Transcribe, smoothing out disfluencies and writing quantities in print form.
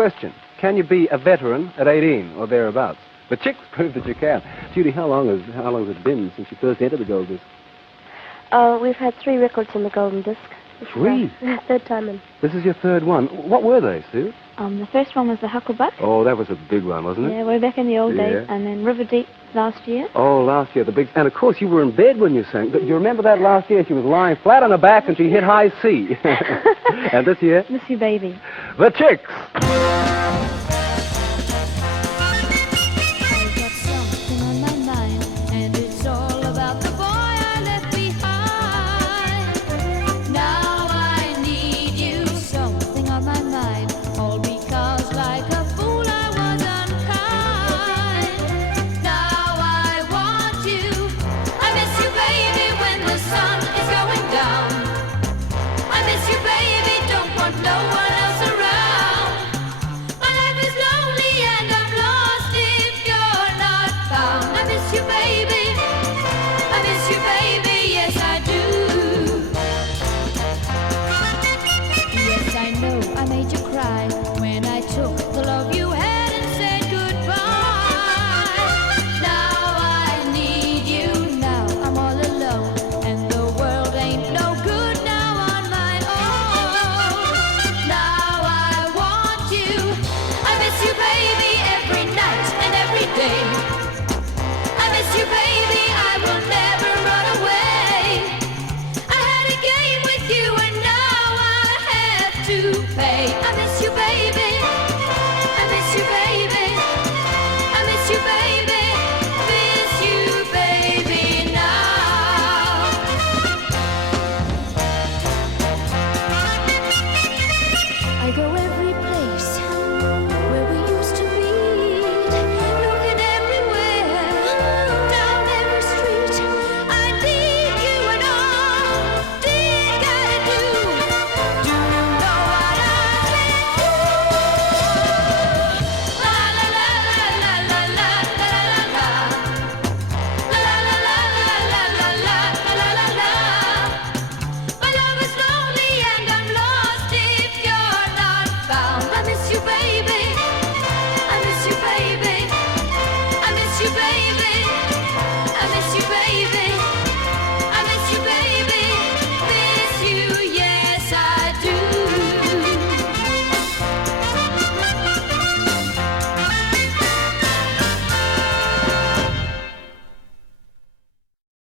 question. Can you be a veteran at 18 or thereabouts? The Chicks prove that you can. Judy, how long has it been since you first entered the Gold Disc? We've had 3 records in the Golden Disc. Three? Third time in. This is your third one. What were they, Sue? The first one was the Hucklebuck. Oh, that was a big one, wasn't it? Yeah, way back in the old Yeah. days. And then River Deep last year. Oh, last year, the big... And, of course, you were in bed when you sang. But you remember that last year? She was lying flat on her back and she hit high C. And this year? Miss You Baby. The Chicks.